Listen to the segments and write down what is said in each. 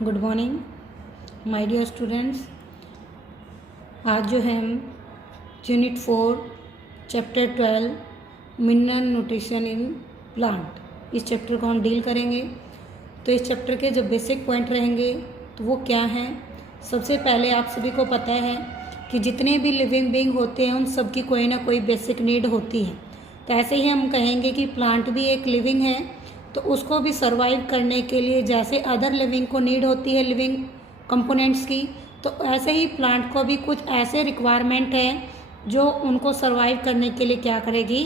Good morning my dear students. आज जो है हम unit 4 chapter 12 mineral nutrition in plant इस चैप्टर को हम डील करेंगे। तो इस चैप्टर के जो बेसिक पॉइंट रहेंगे तो वो क्या हैं। सबसे पहले आप सभी को पता है कि जितने भी लिविंग बीइंग होते हैं उन सब की कोई ना कोई बेसिक नीड होती है। तो ऐसे ही हम कहेंगे कि प्लांट भी एक लिविंग है, तो उसको भी सर्वाइव करने के लिए जैसे अदर लिविंग को नीड होती है लिविंग कंपोनेंट्स की, तो ऐसे ही प्लांट को भी कुछ ऐसे रिक्वायरमेंट है जो उनको सर्वाइव करने के लिए क्या करेगी,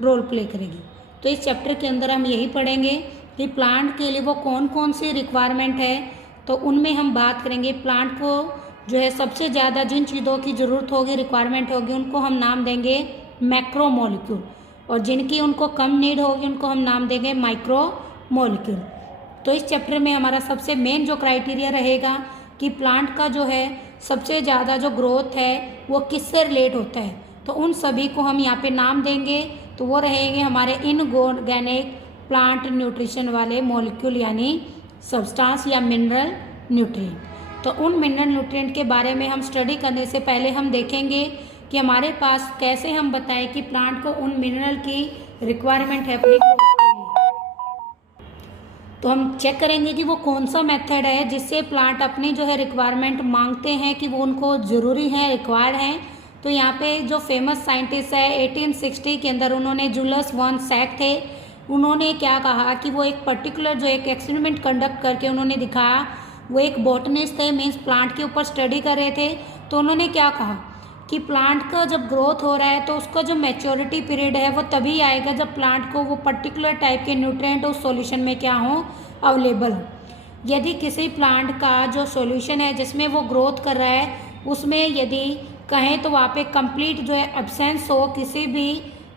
रोल प्ले करेगी। तो इस चैप्टर के अंदर हम यही पढ़ेंगे कि प्लांट के लिए वो कौन कौन सी रिक्वायरमेंट है। तो उनमें हम बात करेंगे प्लांट को जो है सबसे ज़्यादा जिन चीज़ों की ज़रूरत होगी, रिक्वायरमेंट होगी, उनको हम नाम देंगे मैक्रो मॉलिक्यूल, और जिनकी उनको कम नीड होगी उनको हम नाम देंगे माइक्रो मॉलिक्यूल। तो इस चैप्टर में हमारा सबसे मेन जो क्राइटेरिया रहेगा कि प्लांट का जो है सबसे ज़्यादा जो ग्रोथ है वो किससे रिलेट होता है, तो उन सभी को हम यहाँ पे नाम देंगे। तो वो रहेंगे हमारे इनऑर्गेनिक प्लांट न्यूट्रिशन वाले मॉलिक्यूल यानी सब्सटेंस या मिनरल न्यूट्रिएंट। तो उन मिनरल न्यूट्रिएंट के बारे में हम स्टडी करने से पहले हम देखेंगे कि हमारे पास कैसे हम बताएं कि प्लांट को उन मिनरल की रिक्वायरमेंट है अपनी ग्रोथ के लिए। तो हम चेक करेंगे कि वो कौन सा मेथड है जिससे प्लांट अपनी जो है रिक्वायरमेंट मांगते हैं कि वो उनको ज़रूरी है, रिक्वायर्ड है। तो यहाँ पे जो फेमस साइंटिस्ट है 1860 के अंदर उन्होंने जूलियस वॉन सैक थे, उन्होंने क्या कहा कि वो एक पर्टिकुलर जो एक एक्सपेरिमेंट कंडक्ट करके उन्होंने दिखाया। वो एक बॉटनिस्ट थे, मीन्स प्लांट के ऊपर स्टडी कर रहे थे। तो उन्होंने क्या कहा कि प्लांट का जब ग्रोथ हो रहा है तो उसका जो मैच्योरिटी पीरियड है वो तभी आएगा जब प्लांट को वो पर्टिकुलर टाइप के न्यूट्रिएंट उस सॉल्यूशन में क्या हो, अवेलेबल हो। यदि किसी प्लांट का जो सॉल्यूशन है जिसमें वो ग्रोथ कर रहा है उसमें यदि कहें तो वहाँ पे कंप्लीट जो है एब्सेंस हो किसी भी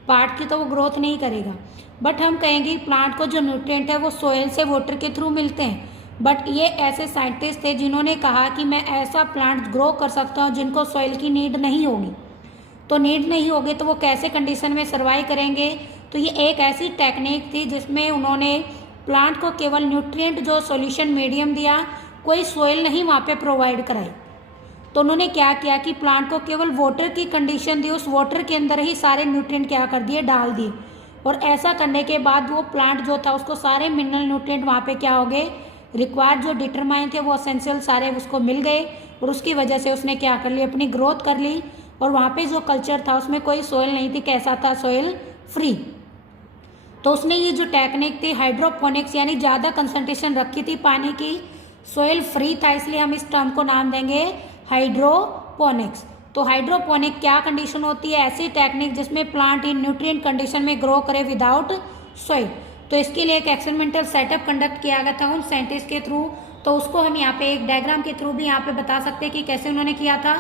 पार्ट की, तो वो ग्रोथ नहीं करेगा। बट हम कहेंगे प्लांट को जो न्यूट्रिएंट है वो सोयल से वाटर के थ्रू मिलते हैं। बट ये ऐसे साइंटिस्ट थे जिन्होंने कहा कि मैं ऐसा प्लांट ग्रो कर सकता हूँ जिनको सॉइल की नीड नहीं होगी। तो नीड नहीं होगी तो वो कैसे कंडीशन में सर्वाइव करेंगे। तो ये एक ऐसी टेक्निक थी जिसमें उन्होंने प्लांट को केवल न्यूट्रिएंट जो सॉल्यूशन मीडियम दिया, कोई सॉइल नहीं वहाँ पे प्रोवाइड कराई। तो उन्होंने क्या किया कि प्लांट को केवल वाटर की कंडीशन दी, उस वाटर के अंदर ही सारे न्यूट्रिएंट क्या कर दिए, डाल दिए। और ऐसा करने के बाद वो प्लांट जो था उसको सारे मिनरल न्यूट्रिएंट वहाँ पे क्या हो गए, रिक्वायर्ड जो डिटरमाइन थे वो एसेंशियल सारे उसको मिल गए, और उसकी वजह से उसने क्या कर ली, अपनी ग्रोथ कर ली। और वहाँ पे जो कल्चर था उसमें कोई सोइल नहीं थी, कैसा था, सोइल फ्री। तो उसने ये जो टेक्निक थी हाइड्रोपोनिक्स यानी ज़्यादा कंसंट्रेशन रखी थी पानी की, सोइल फ्री था, इसलिए हम इस टर्म को नाम देंगे हाइड्रोपोनिक्स। तो हाइड्रोपोनिक क्या कंडीशन होती है, ऐसी टेक्निक जिसमें प्लांट इन न्यूट्रिएंट कंडीशन में ग्रो करे विदाउट सोइल। तो इसके लिए एक एक्सपेरिमेंटल सेटअप कंडक्ट किया गया था उन साइंटिस्ट के थ्रू। तो उसको हम यहाँ पे एक डायग्राम के थ्रू भी यहाँ पे बता सकते हैं कि कैसे उन्होंने किया था।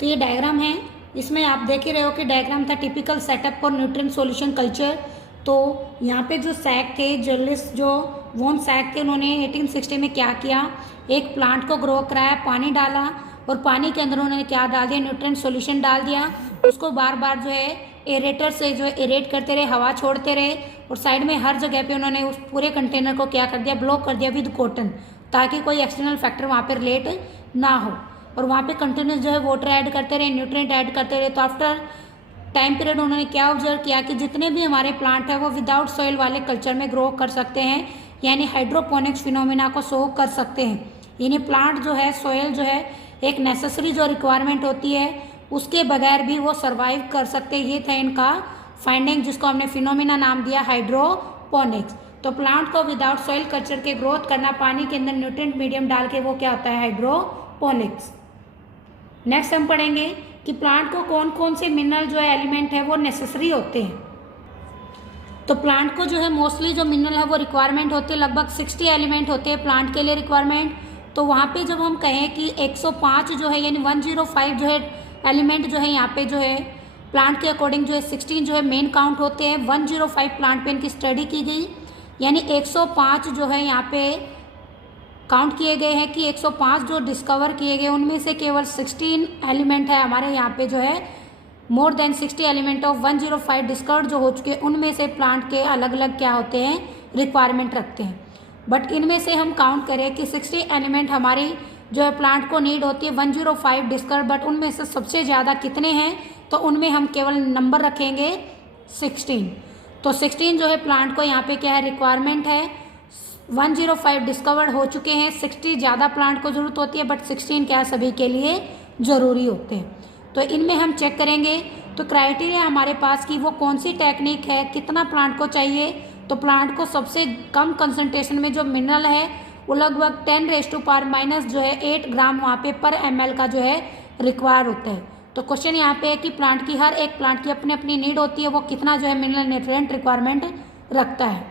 तो ये डायग्राम है, इसमें आप देख ही रहे हो कि डायग्राम था typical setup for nutrient solution culture. तो यहाँ पे जो सैक थे, जर्नलिस्ट जो वॉन सैक थे, उन्होंने 1860 में क्या किया, एक प्लांट को ग्रो कराया, पानी डाला, और पानी के अंदर उन्होंने क्या डाल दिया, न्यूट्रिएंट सॉल्यूशन डाल दिया। उसको बार बार जो है एरेटर से जो है एरेट करते रहे, हवा छोड़ते रहे, और साइड में हर जगह पे उन्होंने उस पूरे कंटेनर को क्या कर दिया, ब्लॉक कर दिया विद कॉटन, ताकि कोई एक्सटर्नल फैक्टर वहाँ पे रिलेट ना हो। और वहाँ पे कंटिन्यूस जो है वाटर ऐड करते रहे, न्यूट्रिएंट ऐड करते रहे। तो आफ्टर टाइम पीरियड उन्होंने क्या ऑब्जर्व किया कि जितने भी हमारे प्लांट है वो विदाउट सॉइल वाले कल्चर में ग्रो कर सकते हैं, यानी हाइड्रोपोनिक्स फिनोमिना को शो कर सकते हैं। यानी प्लांट जो है सॉइल जो है एक नेसेसरी जो रिक्वायरमेंट होती है उसके बगैर भी वो सर्वाइव कर सकते हैं। ये था इनका फाइंडिंग जिसको हमने फिनोमिना नाम दिया हाइड्रोपोनिक्स। तो प्लांट को विदाउट सॉइल कल्चर के ग्रोथ करना, पानी के अंदर न्यूट्रिएंट मीडियम डाल के, वो क्या होता है, हाइड्रोपोनिक्स। नेक्स्ट हम पढ़ेंगे कि प्लांट को कौन कौन से मिनरल जो है एलिमेंट है वो नेसेसरी होते हैं। तो प्लांट को जो है मोस्टली जो मिनरल है वो रिक्वायरमेंट होते हैं, लगभग 60 एलिमेंट होते हैं प्लांट के लिए रिक्वायरमेंट। तो वहाँ पे जब हम कहें कि 105 जो है यानी 105 जो है एलिमेंट जो है यहाँ पे जो है प्लांट के अकॉर्डिंग जो है 16 जो है मेन काउंट होते हैं। 105 प्लांट पे इनकी स्टडी की गई, यानी 105 जो है यहाँ पे काउंट किए गए हैं कि 105 जो डिस्कवर किए गए उनमें से केवल 16 एलिमेंट है हमारे यहाँ पे जो है more than 60 element of 105 discovered जो हो चुके हैं उनमें से प्लांट के अलग अलग क्या होते हैं, रिक्वायरमेंट रखते हैं। बट इनमें से हम काउंट करें कि 60 एलिमेंट हमारी जो है प्लांट को नीड होती है, 105 डिस्कवर, बट उनमें से सबसे ज़्यादा कितने हैं, तो उनमें हम केवल नंबर रखेंगे 16। तो 16 जो है प्लांट को यहाँ पे क्या है रिक्वायरमेंट है। 105 डिस्कवर्ड हो चुके हैं, 60 ज़्यादा प्लांट को ज़रूरत होती है, बट 16 क्या सभी के लिए ज़रूरी होते हैं। तो इनमें हम चेक करेंगे तो क्राइटेरिया हमारे पास कि वो कौन सी टेक्निक है, कितना प्लांट को चाहिए। तो प्लांट को सबसे कम कंसंट्रेशन में जो मिनरल है वो लगभग 10⁻⁻ जो है 8 ग्राम वहाँ पे पर ml का जो है रिक्वायर होता है। तो क्वेश्चन यहाँ पे है कि प्लांट की हर एक प्लांट की अपनी अपनी नीड होती है, वो कितना जो है मिनरल न्यूट्रिएंट रिक्वायरमेंट रखता है।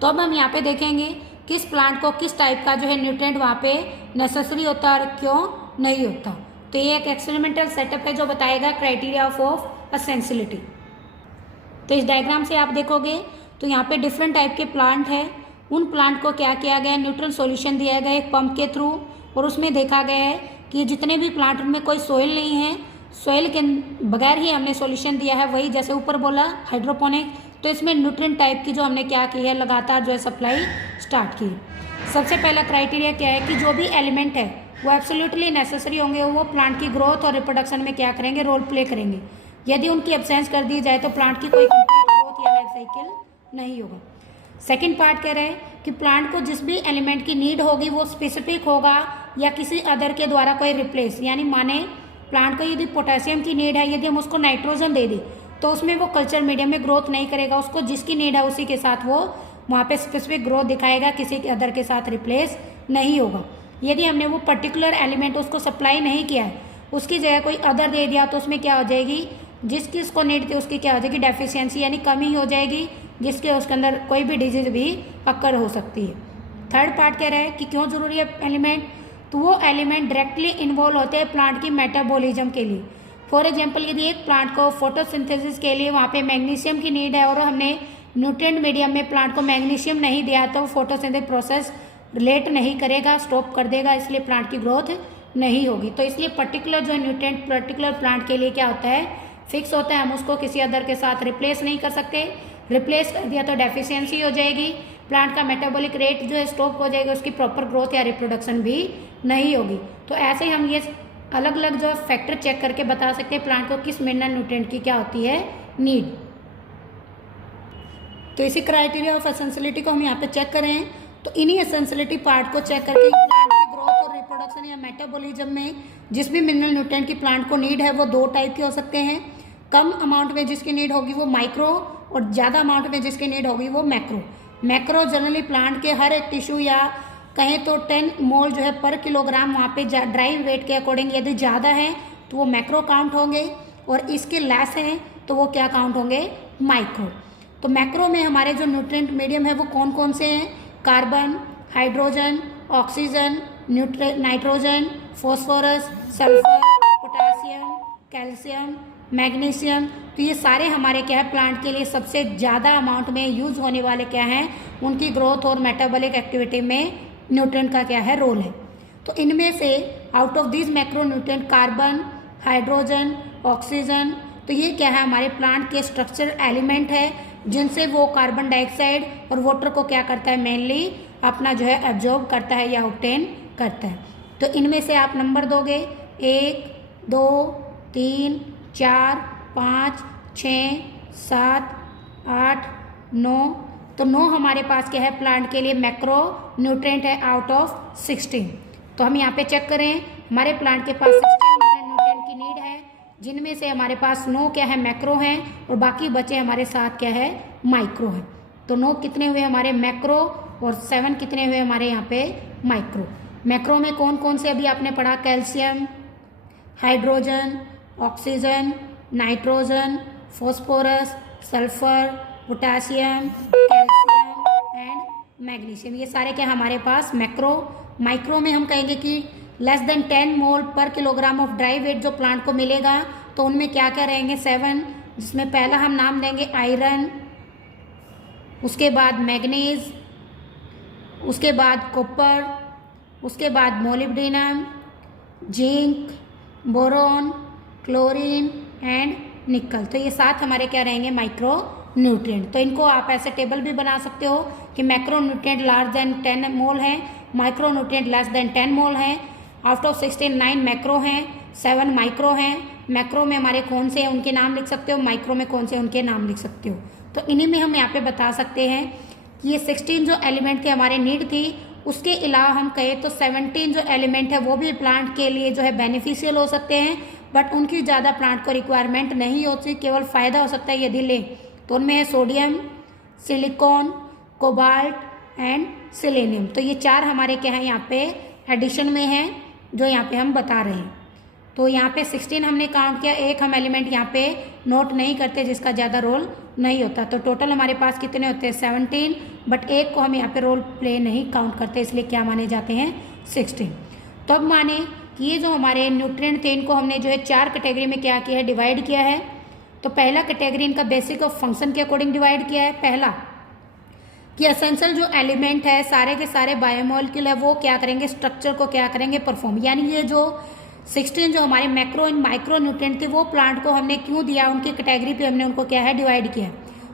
तो अब हम यहाँ पे देखेंगे किस प्लांट को किस टाइप का जो है न्यूट्रिएंट वहाँ पे नेसेसरी होता है और क्यों नहीं होता। तो ये एक एक्सपेरिमेंटल सेटअप है जो बताएगा क्राइटेरिया ऑफ एसेंशियलिटी। तो इस डायग्राम से आप देखोगे तो यहाँ पे डिफरेंट टाइप के प्लांट है। उन प्लांट को क्या किया गया है, न्यूट्रल सॉल्यूशन दिया गया है एक पंप के थ्रू, और उसमें देखा गया है कि जितने भी प्लांट उनमें कोई सोइल नहीं है, सोइल के बगैर ही हमने सॉल्यूशन दिया है, वही जैसे ऊपर बोला हाइड्रोपोनिक। तो इसमें न्यूट्रिएंट टाइप की जो हमने क्या की है लगातार जो है सप्लाई स्टार्ट की। सबसे पहला क्राइटेरिया क्या है कि जो भी एलिमेंट है वो एब्सोल्युटली नेसेसरी होंगे, वो प्लांट की ग्रोथ और रिप्रोडक्शन में क्या करेंगे, रोल प्ले करेंगे। यदि उनकी एब्सेंस कर दी जाए तो प्लांट की कोई कंप्लीट ग्रोथ या लाइफ साइकिल नहीं होगा। सेकेंड पार्ट कह रहे हैं कि प्लांट को जिस भी एलिमेंट की नीड होगी वो स्पेसिफिक होगा या किसी अदर के द्वारा कोई रिप्लेस, यानी माने प्लांट को यदि पोटेशियम की नीड है, यदि हम उसको नाइट्रोजन दे दें तो उसमें वो कल्चर मीडियम में ग्रोथ नहीं करेगा, उसको जिसकी नीड है उसी के साथ वो वहाँ पे स्पेसिफिक ग्रोथ दिखाएगा, किसी के अदर के साथ रिप्लेस नहीं होगा। यदि हमने वो पर्टिकुलर एलिमेंट उसको सप्लाई नहीं किया है, उसकी जगह कोई अदर दे दिया, तो उसमें क्या हो जाएगी, जिसकी उसको नीड थी उसकी क्या हो जाएगी, डेफिशिएंसी यानी कमी हो जाएगी, जिसके उसके अंदर कोई भी डिजीज भी अक्कर हो सकती है। थर्ड पार्ट कह रहा है कि क्यों जरूरी है एलिमेंट, तो वो एलिमेंट डायरेक्टली इन्वॉल्व होते हैं प्लांट की मेटाबॉलिज्म के लिए। फॉर एग्जांपल यदि एक प्लांट को फोटोसिंथेसिस के लिए वहाँ पे मैग्नीशियम की नीड है और हमने न्यूट्रिएंट मीडियम में प्लांट को मैग्नीशियम नहीं दिया तो फोटोसिंथेसिस प्रोसेस रिलेट नहीं करेगा, स्टॉप कर देगा, इसलिए प्लांट की ग्रोथ नहीं होगी। तो इसलिए पर्टिकुलर जो न्यूट्रिएंट पर्टिकुलर प्लांट के लिए क्या होता है, फिक्स होता है, हम उसको किसी अदर के साथ रिप्लेस नहीं कर सकते। रिप्लेस कर दिया तो डेफिशिएंसी हो जाएगी, प्लांट का मेटाबॉलिक रेट जो है स्टॉप हो जाएगा, उसकी प्रॉपर ग्रोथ या रिप्रोडक्शन भी नहीं होगी। तो ऐसे ही हम ये अलग अलग जो फैक्टर चेक करके बता सकते हैं प्लांट को किस मिनरल न्यूट्रिएंट की क्या होती है नीड। तो इसी क्राइटेरिया ऑफ एसेंशियलिटी को हम यहाँ पे चेक करें तो इन्हीं एसेंशियलिटी पार्ट को चेक करके प्लांट की ग्रोथ और रिप्रोडक्शन या मेटाबॉलिज्म में जिस भी मिनरल न्यूट्रिएंट की प्लांट को नीड है वो दो टाइप के हो सकते हैं। कम अमाउंट में जिसकी नीड होगी वो माइक्रो, और ज़्यादा अमाउंट में जिसकी नीड होगी वो मैक्रो। मैक्रो जनरली प्लांट के हर एक टिश्यू या कहें तो 10 मोल जो है पर किलोग्राम वहाँ पे ड्राई वेट के अकॉर्डिंग यदि ज़्यादा है तो वो मैक्रो काउंट होंगे, और इसके लेस हैं तो वो क्या काउंट होंगे, माइक्रो। तो मैक्रो में हमारे जो न्यूट्रिएंट मीडियम है वो कौन कौन से हैं, carbon, hydrogen, oxygen, nitrogen, phosphorus, sulphur, potassium, calcium, magnesium. तो ये सारे हमारे क्या है प्लांट के लिए सबसे ज़्यादा अमाउंट में यूज होने वाले क्या हैं, उनकी ग्रोथ और मेटाबॉलिक एक्टिविटी में न्यूट्रिएंट का क्या है रोल है। तो इनमें से out of this macro nutrient carbon, hydrogen, oxygen, तो ये क्या है हमारे प्लांट के स्ट्रक्चर एलिमेंट है जिनसे वो कार्बन डाइऑक्साइड और वाटर को क्या करता है, मेनली अपना जो है एब्जॉर्ब करता है या ऑब्टेन करता है। तो इनमें से आप नंबर दोगे 1, 2, 3, 4, 5, 6, 7, 8, 9। तो 9 हमारे पास क्या है प्लांट के लिए मैक्रो न्यूट्रिएंट है आउट ऑफ 16। तो हम यहाँ पे चेक करें हमारे प्लांट के पास 16 न्यूट्रिएंट की नीड है, जिनमें से हमारे पास 9 क्या है मैक्रो हैं और बाकी बचे हमारे 7 क्या है माइक्रो है। तो 9 कितने हुए हमारे मैक्रो और 7 कितने हुए हमारे यहाँ पे माइक्रो। मैक्रो में कौन कौन से अभी आपने पढ़ा, calcium, hydrogen, oxygen, nitrogen, phosphorus, sulphur, potassium, calcium and magnesium, ये सारे क्या हमारे पास मैक्रो। माइक्रो में हम कहेंगे कि लेस देन 10 मोल पर किलोग्राम ऑफ ड्राई वेट जो प्लांट को मिलेगा, तो उनमें क्या क्या रहेंगे 7, जिसमें पहला हम नाम देंगे आयरन, उसके बाद मैग्नीज, उसके बाद कॉपर, उसके बाद molybdenum, zinc, boron, chlorine and निकल। तो ये 7 हमारे क्या रहेंगे माइक्रो न्यूट्रिएंट। तो इनको आप ऐसे टेबल भी बना सकते हो कि मैक्रो न्यूट्रिएंट लार्ज देन 10 मोल है, माइक्रो न्यूट्रिएंट लेस देन 10 मोल है। आउट ऑफ 16 9 मैक्रो हैं, 7 माइक्रो हैं। मैक्रो में हमारे कौन से हैं उनके नाम लिख सकते हो, माइक्रो में कौन से उनके नाम लिख सकते हो। तो इन्हीं में हम यहाँ पे बता सकते हैं कि ये 16 जो एलिमेंट थे हमारे नीड थी, उसके अलावा हम कहें तो 17 जो एलिमेंट है वो भी प्लांट के लिए जो है बेनिफिशियल हो सकते हैं, बट उनकी ज़्यादा प्लांट को रिक्वायरमेंट नहीं होती, केवल फ़ायदा हो सकता है यदि ले। तो उनमें है sodium, silicon, cobalt and selenium. तो ये 4 हमारे क्या है यहाँ पे एडिशन में है जो यहाँ पे हम बता रहे हैं। तो यहाँ पे 16 हमने काउंट किया, एक हम एलिमेंट यहाँ पे नोट नहीं करते जिसका ज़्यादा रोल नहीं होता। तो टोटल हमारे पास कितने होते हैं 17, बट एक को हम यहाँ पे रोल प्ले नहीं काउंट करते, इसलिए क्या माने जाते हैं 16। तो अब माने कि ये जो हमारे न्यूट्रिएंट थे इनको हमने जो है 4 कैटेगरी में क्या किया है, डिवाइड किया है। तो पहला कैटेगरी इनका बेसिक ऑफ फंक्शन के अकॉर्डिंग डिवाइड किया है। पहला कि एसेंशियल जो एलिमेंट है सारे के सारे बायोमोलिक्यूल है वो क्या करेंगे, स्ट्रक्चर को क्या करेंगे, परफॉर्म। यानी ये जो 16 जो हमारे मैक्रो एंड माइक्रो न्यूट्रिएंट थे वो प्लांट को हमने क्यों दिया, उनकी कैटेगरी पे हमने उनको क्या है डिवाइड किया।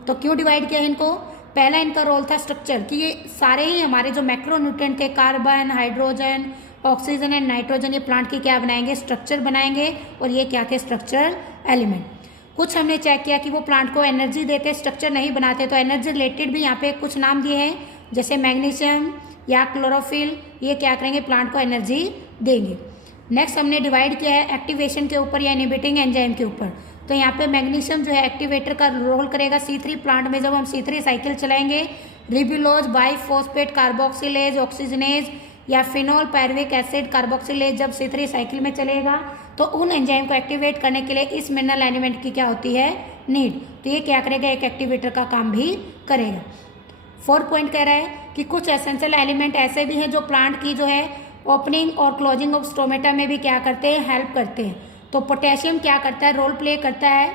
तो क्यों डिवाइड किया इनको, पहला इनका रोल था स्ट्रक्चर, कि ये सारे ही हमारे जो मैक्रो न्यूट्रिएंट थे carbon, hydrogen, oxygen and nitrogen, ये प्लांट की क्या बनाएंगे, स्ट्रक्चर बनाएंगे। और ये क्या थे, स्ट्रक्चरल एलिमेंट। कुछ हमने चेक किया कि वो प्लांट को एनर्जी देते, स्ट्रक्चर नहीं बनाते। तो एनर्जी रिलेटेड भी यहाँ पे कुछ नाम दिए हैं, जैसे मैग्नीशियम या क्लोरोफिल, ये क्या करेंगे, प्लांट को एनर्जी देंगे। नेक्स्ट हमने डिवाइड किया है एक्टिवेशन के ऊपर या इनहिबिटिंग एंजाइम के ऊपर। तो यहाँ पे मैग्नीशियम जो है एक्टिवेटर का रोल करेगा। C3 प्लांट में जब हम C3 साइकिल चलाएंगे, रिब्यूलोज, बाइफॉस्फेट कार्बोक्सिलेज, ऑक्सीजनेज या फिनोल पायरुविक एसिड कार्बोक्सिलेज जब C3 साइकिल में चलेगा तो उन एंजाइम को एक्टिवेट करने के लिए इस मिनरल एलिमेंट की क्या होती है, नीड। तो ये क्या करेगा, एक एक्टिवेटर का काम भी करेगा। 4 पॉइंट कह रहा है कि कुछ एसेंशियल एलिमेंट ऐसे भी हैं जो प्लांट की जो है ओपनिंग और क्लोजिंग ऑफ स्टोमेटा में भी क्या करते हैं, हेल्प करते हैं। तो पोटेशियम क्या करता है, रोल प्ले करता है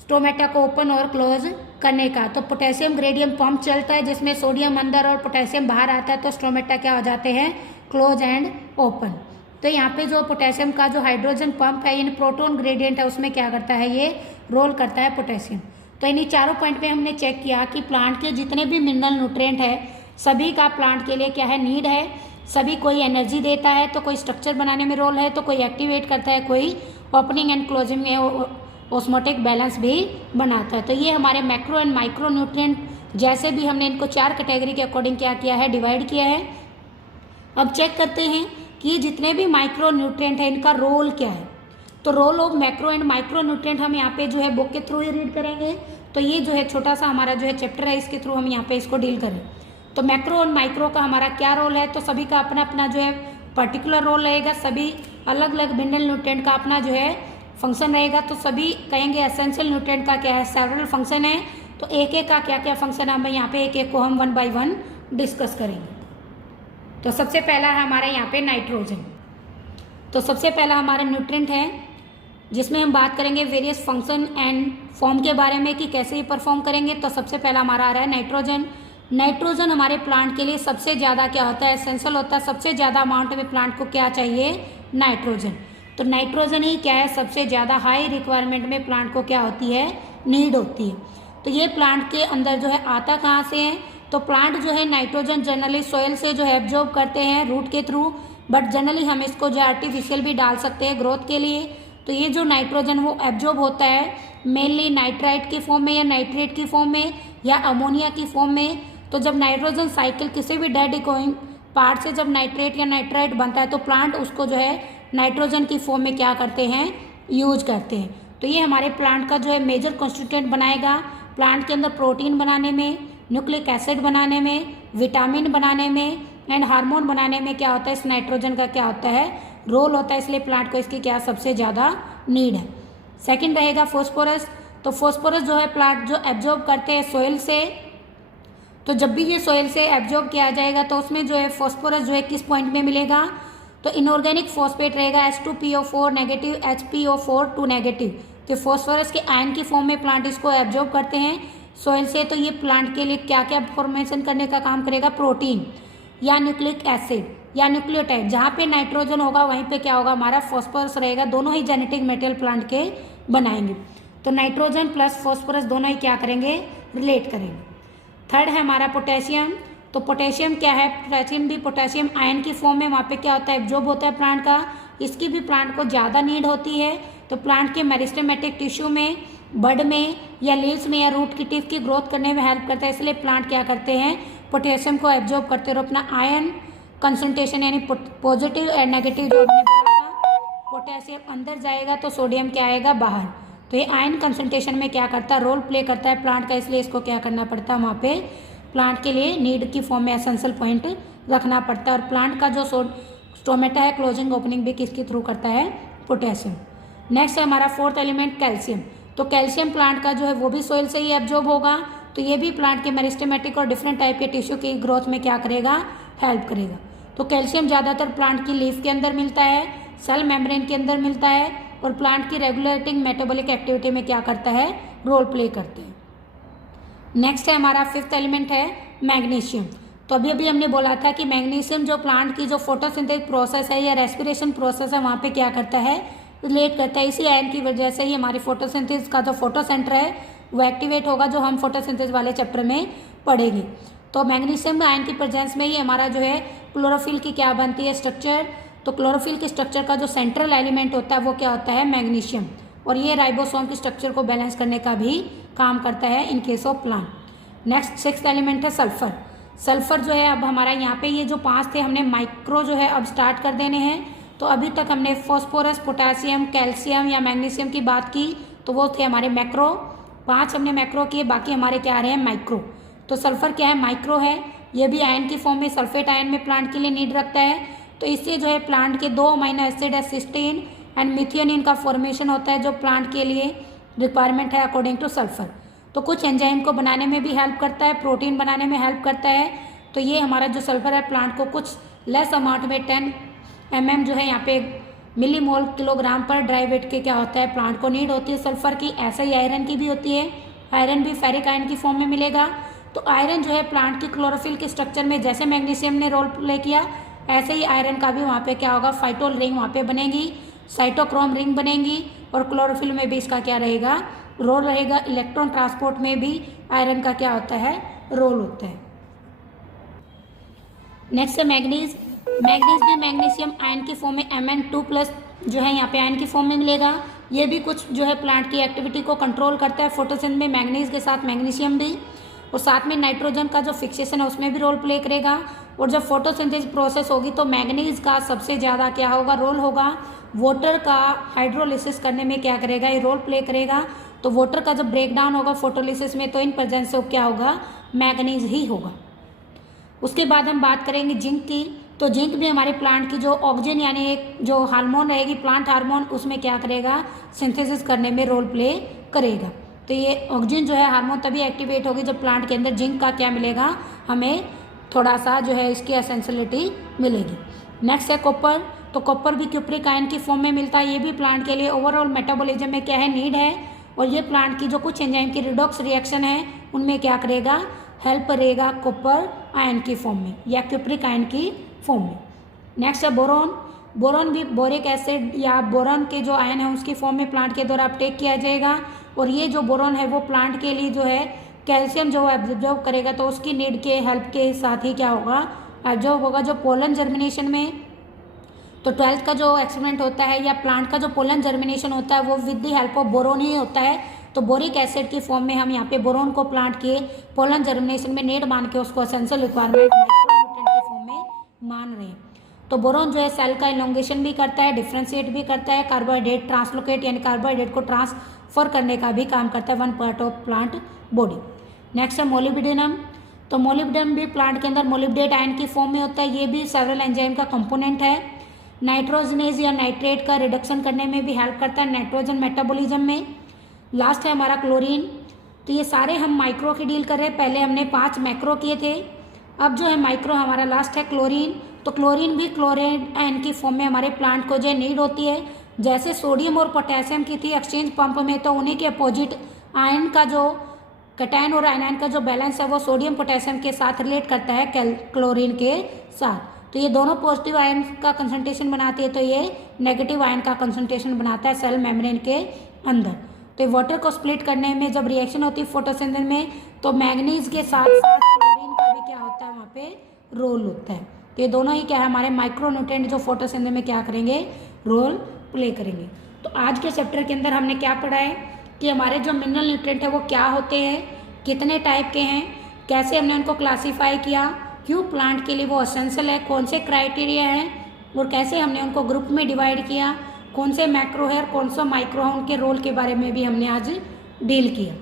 स्टोमेटा को ओपन और क्लोज करने का। तो पोटेशियम ग्रेडियंट पंप चलता है जिसमें सोडियम अंदर और पोटेशियम बाहर आता है, तो स्टोमेटा क्या हो जाते हैं, क्लोज एंड ओपन। तो यहाँ पे जो पोटेशियम का जो हाइड्रोजन पंप है, इन प्रोटॉन ग्रेडियंट है, उसमें क्या करता है, ये रोल करता है पोटेशियम। तो इन्हीं चारों पॉइंट पे हमने चेक किया कि प्लांट के जितने भी मिनरल न्यूट्रिएंट है सभी का प्लांट के लिए क्या है, नीड है। सभी कोई एनर्जी देता है, तो कोई स्ट्रक्चर बनाने में रोल है, तो कोई एक्टिवेट करता है, कोई ओपनिंग एंड क्लोजिंग में ऑस्मोटिक बैलेंस भी बनाता है। तो ये हमारे मैक्रो एंड माइक्रो न्यूट्रिएंट जैसे भी हमने इनको 4 कैटेगरी के अकॉर्डिंग क्या किया है, डिवाइड किया है। अब चेक करते हैं कि ये जितने भी माइक्रो न्यूट्रिएंट है इनका रोल क्या है। तो role of macro and micro nutrient हम यहाँ पे जो है बुक के थ्रू ही रीड करेंगे। तो ये जो है छोटा सा हमारा जो है चैप्टर है, इसके थ्रू हम यहाँ पे इसको डील करें। तो मैक्रो और माइक्रो का हमारा क्या रोल है, तो सभी का अपना अपना जो है पर्टिकुलर रोल रहेगा। सभी अलग अलग मिनरल न्यूट्रिएंट का अपना जो है फंक्शन रहेगा। तो सभी कहेंगे एसेंशियल न्यूट्रिएंट का क्या है, सेवरल फंक्शन है। तो एक एक का क्या क्या फंक्शन है, हमें यहाँ पे एक एक को हम 1 बाय 1 डिस्कस करेंगे। तो सबसे पहला है हमारे यहाँ पे नाइट्रोजन। तो सबसे पहला हमारा न्यूट्रिएंट है जिसमें हम बात करेंगे वेरियस फंक्शन एंड फॉर्म के बारे में कि कैसे ये परफॉर्म करेंगे। तो सबसे पहला हमारा आ रहा है नाइट्रोजन। नाइट्रोजन हमारे प्लांट के लिए सबसे ज़्यादा क्या होता है, एसेंशियल होता है। सबसे ज़्यादा अमाउंट में प्लांट को क्या चाहिए, नाइट्रोजन। तो नाइट्रोजन ही क्या है, सबसे ज़्यादा हाई रिक्वायरमेंट में प्लांट को क्या होती है, नीड होती है। तो ये प्लांट के अंदर जो है आता कहाँ से है, तो प्लांट जो है नाइट्रोजन जनरली सोयल से जो है एब्जॉर्ब करते हैं रूट के थ्रू, बट जनरली हम इसको जो आर्टिफिशियल भी डाल सकते हैं ग्रोथ के लिए। तो ये जो नाइट्रोजन वो एब्जॉर्ब होता है मेनली नाइट्राइट की फॉर्म में या नाइट्रेट की फॉर्म में या अमोनिया की फॉर्म में। तो जब नाइट्रोजन साइकिल किसी भी डेड डिकॉइंग पार्ट से जब नाइट्रेट या नाइट्राइट बनता है तो प्लांट उसको जो है नाइट्रोजन की फॉर्म में क्या करते हैं, यूज करते हैं। तो ये हमारे प्लांट का जो है मेजर कॉन्स्टिट्यूएंट बनाएगा। प्लांट के अंदर प्रोटीन बनाने में, न्यूक्लिक एसिड बनाने में, विटामिन बनाने में एंड हार्मोन बनाने में क्या होता है, इस नाइट्रोजन का क्या होता है, रोल होता है। इसलिए प्लांट को इसकी क्या सबसे ज़्यादा नीड है। सेकंड रहेगा फॉस्फोरस। तो फॉस्फोरस जो है प्लांट जो एब्जॉर्ब करते हैं सोइल से। तो जब भी ये सोइल से एब्जॉर्ब किया जाएगा तो उसमें जो है फॉस्फोरस जो है किस पॉइंट में मिलेगा, तो इनऑर्गेनिक फॉस्फेट रहेगा H2PO4 नेगेटिव, HPO4 2 नेगेटिव। तो फॉस्फोरस के आयन की फॉर्म में प्लांट इसको एब्जॉर्ब करते हैं सोइल से। तो ये प्लांट के लिए क्या क्या फॉर्मेशन करने का काम करेगा, प्रोटीन या न्यूक्लिक एसिड या न्यूक्लियोटाइड। जहाँ पे नाइट्रोजन होगा वहीं पे क्या होगा, हमारा फॉस्फोरस रहेगा। दोनों ही जेनेटिक मटेरियल प्लांट के बनाएंगे। तो नाइट्रोजन प्लस फॉस्फोरस दोनों ही क्या करेंगे, रिलेट करेंगे। थर्ड है हमारा पोटेशियम। तो पोटेशियम क्या है, पोटेशियम भी पोटेशियम आयन की फॉर्म में, वहाँ पे क्या होता है, एब्जॉर्ब होता है प्लांट का। इसकी भी प्लांट को ज़्यादा नीड होती है। तो प्लांट के मेरिस्टेमेटिक टिश्यू में, बड में या लीव्स में या रूट की टिप की ग्रोथ करने में हेल्प करता है। इसलिए प्लांट क्या करते हैं, पोटेशियम को एब्जॉर्ब करते हैं और अपना आयन कंसंट्रेशन यानी पॉजिटिव और नेगेटिव जो हमने बोला था, पोटेशियम अंदर जाएगा तो सोडियम क्या आएगा बाहर। तो ये आयन कंसंट्रेशन में क्या करता है, रोल प्ले करता है प्लांट का। इसलिए इसको क्या करना पड़ता है, वहाँ पे प्लांट के लिए नीड की फॉर्म में एसेंशियल पॉइंट रखना पड़ता है। और प्लांट का जो स्टोमेटा है, क्लोजिंग ओपनिंग भी किसके थ्रू करता है, पोटेशियम। नेक्स्ट है हमारा फोर्थ एलिमेंट कैल्शियम। तो कैल्शियम प्लांट का जो है वो भी सोइल से ही एब्जॉर्ब होगा। तो ये भी प्लांट के मेरिस्टेमेटिक और डिफरेंट टाइप के टिश्यू की ग्रोथ में क्या करेगा, हेल्प करेगा। तो कैल्शियम ज़्यादातर प्लांट की लीफ के अंदर मिलता है, सेल मेम्ब्रेन के अंदर मिलता है और प्लांट की रेगुलेटिंग मेटाबॉलिक एक्टिविटी में क्या करता है, रोल प्ले करते हैं। नेक्स्ट है हमारा फिफ्थ एलिमेंट है मैग्नीशियम। तो अभी अभी हमने बोला था कि मैग्नीशियम जो प्लांट की जो फोटोसिंथेसिस प्रोसेस है या रेस्पिरेशन प्रोसेस है, वहाँ पे क्या करता है, रिलेट करता है। इसी आयन की वजह से ही हमारी फोटोसिंथेसिस का जो फोटो सेंटर है वो एक्टिवेट होगा, जो हम फोटोसिंथेसिस वाले चैप्टर में पढ़ेंगे। तो मैग्नीशियम आयन की प्रेजेंस में ही हमारा जो है क्लोरोफिल की क्या बनती है, स्ट्रक्चर। तो क्लोरोफिल के स्ट्रक्चर का जो सेंट्रल एलिमेंट होता है वो क्या होता है, मैग्नीशियम। और ये राइबोसोम की स्ट्रक्चर को बैलेंस करने का भी काम करता है in case of plant. Next sixth element है सल्फर। सल्फर जो है, अब हमारा यहाँ पे ये जो 5 थे, हमने माइक्रो जो है अब स्टार्ट कर देने हैं। तो अभी तक हमने फॉस्फोरस, पोटेशियम, कैल्शियम या मैग्नीशियम की बात की, तो वो थे हमारे मैक्रो। 5 हमने मैक्रो किए, बाकी हमारे क्या आ रहे हैं, माइक्रो। तो सल्फर क्या है, माइक्रो है। ये भी आयन की फॉर्म में सल्फेट आयन में प्लांट के लिए नीड रखता है। तो इससे जो है प्लांट के 2 अमीनो एसिड है, सिस्टीन एंड मिथियोनिन का फॉर्मेशन होता है, जो प्लांट के लिए रिक्वायरमेंट है अकॉर्डिंग टू सल्फर। तो कुछ एंजाइम को बनाने में भी हेल्प करता है, प्रोटीन बनाने में हेल्प करता है। तो ये हमारा जो सल्फर है प्लांट को कुछ लेस अमाउंट में 10 mm जो है यहाँ पे मिलीमोल किलोग्राम पर ड्राई वेट के क्या होता है, प्लांट को नीड होती है सल्फर की। ऐसा ही आयरन की भी होती है। आयरन भी फेरिक आयन की फॉर्म में मिलेगा। तो आयरन जो है प्लांट की क्लोरोफिल के स्ट्रक्चर में जैसे मैग्नीशियम ने रोल प्ले किया, ऐसे ही आयरन का भी वहाँ पे क्या होगा, फाइटोल रिंग वहाँ पे बनेगी, साइटोक्रोम रिंग बनेगी। और क्लोरोफिल में भी इसका क्या रहेगा, रोल रहेगा। इलेक्ट्रॉन ट्रांसपोर्ट में भी आयरन का क्या होता है, रोल होता है। नेक्स्ट है मैग्नीज। मैग्नीज भी मैग्नीशियम आयन की फॉर्म में Mn2+ जो है यहाँ पे आयन की फॉर्म में मिलेगा। ये भी कुछ जो है प्लांट की एक्टिविटी को कंट्रोल करता है। फोटोसिंथेसिस में मैग्नीज के साथ मैग्नीशियम भी, और साथ में नाइट्रोजन का जो फिक्सेशन है उसमें भी रोल प्ले करेगा। और जब फोटोसिंथेसिस प्रोसेस होगी तो मैग्नीज का सबसे ज़्यादा क्या होगा, रोल होगा। वाटर का हाइड्रोलिसिस करने में क्या करेगा, ये रोल प्ले करेगा। तो वाटर का जब ब्रेक डाउन होगा फोटोलिसिस में, तो इन प्रेजेंस से क्या होगा, मैग्नीज ही होगा। उसके बाद हम बात करेंगे जिंक की। तो जिंक भी हमारे प्लांट की जो ऑक्सीजन यानी एक जो हार्मोन रहेगी, प्लांट हार्मोन, उसमें क्या करेगा, सिंथेसिस करने में रोल प्ले करेगा। तो ये ऑक्सीजन जो है हार्मोन तभी एक्टिवेट होगी जब प्लांट के अंदर जिंक का क्या मिलेगा, हमें थोड़ा सा जो है इसकी एसेंशियलिटी मिलेगी। नेक्स्ट है कॉपर। तो कॉपर भी क्यूप्रिक आयन की फॉर्म में मिलता है। ये भी प्लांट के लिए ओवरऑल मेटाबॉलिज्म में क्या है, नीड है। और ये प्लांट की जो कुछ एंजाइम की रिडॉक्स रिएक्शन है उनमें क्या करेगा, हेल्प करेगा कॉपर आयन की फॉर्म में या क्यूप्रिक आयन की फॉर्म में। नेक्स्ट है बोरॉन। बोरॉन भी बोरिक एसिड या बोरॉन के जो आयन है उसकी फॉर्म में प्लांट के द्वारा अपटेक किया जाएगा। और ये जो बोरॉन है वो प्लांट के लिए जो है कैल्शियम जो एब्जॉर्ब करेगा, तो उसकी नीड के हेल्प के साथ ही क्या होगा, एब्जॉर्ब होगा। जो पोलन जर्मिनेशन में, तो 12th का जो एक्सपेरिमेंट होता है या प्लांट का जो पोलन जर्मिनेशन होता है वो with the help of boron ही होता है। तो बोरिक एसिड की फॉर्म में हम यहाँ पे बोरॉन को प्लांट के पोलन जर्मिनेशन में नीड मान के उसको एसेंशियल रिक्वायरमेंट माइक्रोन्यूट्रिएंट की फॉर्म में मान रहे हैं। तो बोरॉन जो है सेल का इलोंगेशन भी करता है, डिफ्रेंशिएट भी करता है, कार्बोहाइड्रेट ट्रांसलोकेट यानी कार्बोहाइड्रेट को ट्रांसफर करने का भी काम करता है, one part of plant body. Next है मोलिब्डेनम। तो मोलिब्डेनम भी प्लांट के अंदर मोलिब्डेट आयन की फॉर्म में होता है। ये भी सेवरल एंजाइम का कंपोनेंट है। नाइट्रोजनेज या नाइट्रेट का रिडक्शन करने में भी हेल्प करता है नाइट्रोजन मेटाबॉलिज्म में। लास्ट है हमारा क्लोरीन। तो ये सारे हम माइक्रो की डील कर रहे हैं, पहले हमने 5 मैक्रो किए थे, अब जो है माइक्रो हमारा लास्ट है क्लोरीन। तो क्लोरीन भी क्लोराइड आयन की फॉर्म में हमारे प्लांट को जो नीड होती है। जैसे सोडियम और पोटेशियम की थी एक्सचेंज पंप में, तो उन्हीं के अपोजिट आयन का जो कैटायन और आयनायन का जो बैलेंस है वो सोडियम पोटेशियम के साथ रिलेट करता है क्लोरीन के साथ। तो ये दोनों पॉजिटिव आयन का कंसंट्रेशन बनाते हैं, तो ये नेगेटिव आयन का कंसंट्रेशन बनाता है सेल मेम्ब्रेन के अंदर। तो वाटर को स्प्लिट करने में जब रिएक्शन होती है फोटोसिंथेसिस में, तो मैग्नीज के साथ साथ क्लोरीन का भी क्या होता है वहाँ पे रोल होता है। तो ये दोनों ही क्या है हमारे माइक्रोन्यूट्रिएंट जो फोटोसिंथेसिस में क्या करेंगे, रोल प्ले करेंगे। तो आज के चैप्टर के अंदर हमने क्या पढ़ा है कि हमारे जो मिनरल न्यूट्रिएंट है वो क्या होते हैं, कितने टाइप के हैं, कैसे हमने उनको क्लासीफाई किया, क्यों प्लांट के लिए वो एसेंशियल है, कौन से क्राइटेरिया हैं और कैसे हमने उनको ग्रुप में डिवाइड किया, कौन से मैक्रो है और कौन सा माइक्रो है, उनके रोल के बारे में भी हमने आज डील किया।